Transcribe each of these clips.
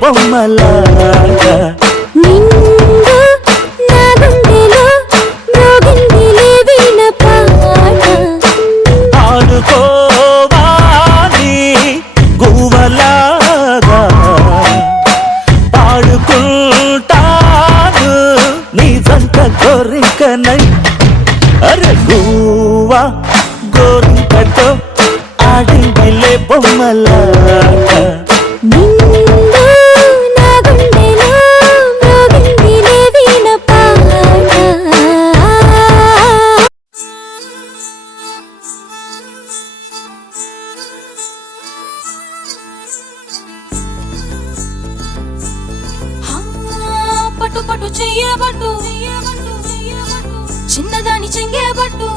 బొమ్మలాగా ఆడుకోవాలి గువ్వలాగా పాడుకుంటాను నీ జంట కోరికనై అరే గువ్వా గోరింకతో ఆడిందిలే బొమ్మలాగా పట్టు పట్టు చెయ్యబట్టు చిన్నదాని చెంగేబట్టు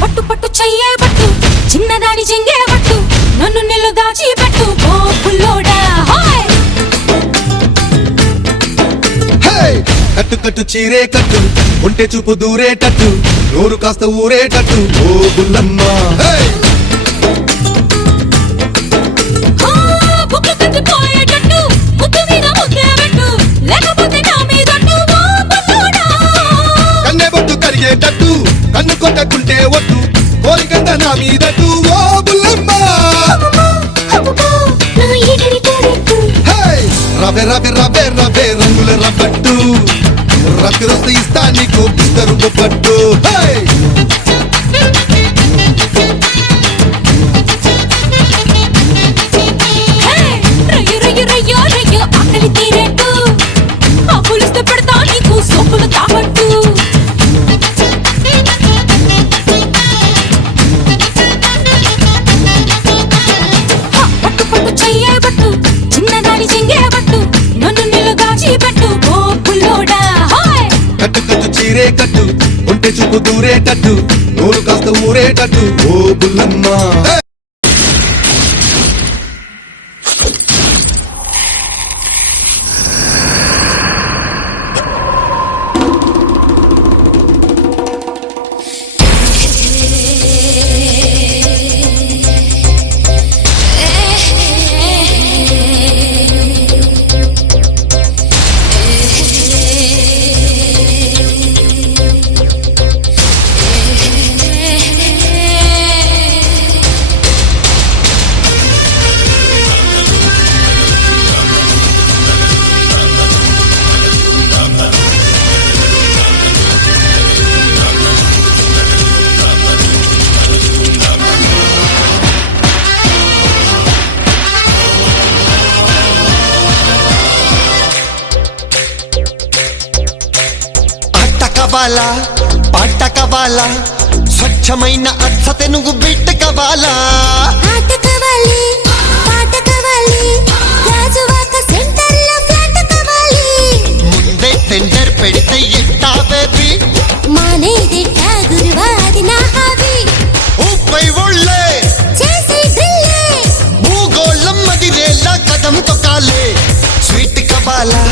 పట్టు పట్టు చెయ్యబట్టు చిన్నదాని చెంగేబట్టు నన్ను నిల్లు దాచిపెట్టు ఓ పుల్లోడా కట్టు కట్టు చీరే కట్టు ఉంటే చూపు దూరేటట్టు నోరు కాస్త ఊరేటట్టు ఓ బుల్లమ్మ కన్నె బొట్టు కరిగేటట్టు కన్ను కొట్టకుంటే వద్దు కోరికంత నా మీదట్టు ఓ బుల్లమ్మ రవే రవే రవే రవే రంగుల రబ్బట్టు రక్తి ఇస్తా నీకు ఇద్దరు పట్టు ఆకలి తీరేట్టు ఆ పులిస్తే పెడతా నీకు సోపులు తాపట్టు పట్టు పట్టు చెయ్యబట్టు చిన్నదాని చెంగేబట్టు నన్ను నిల్లు దాచిపెట్టు ఓ పుల్లోడా కట్టు కట్టు చీరే కట్టు ఉంటే చూపు దూరేటట్టు నోరు కాస్త ఊరేటట్టు ఓ బుల్లమ్మ పాట కవాలా స్వచ్ఛమైన అచ్చ తెనుగు బిడ్డ కవాలా ఆట కావాలి పాట కావాలి రాజువాక సెంటర్ లో ఫ్లాట్ కావాలి ముందే టెండర్ పెడితే ఎట్టా బేబీ మానేదిట్టా గురువాది నా హాబీ ఊపై ఒళ్ళే చేసి డ్రిల్లే భూగోళం మదిరేలా కదం తొక్కాలే స్వీట్ కవాలా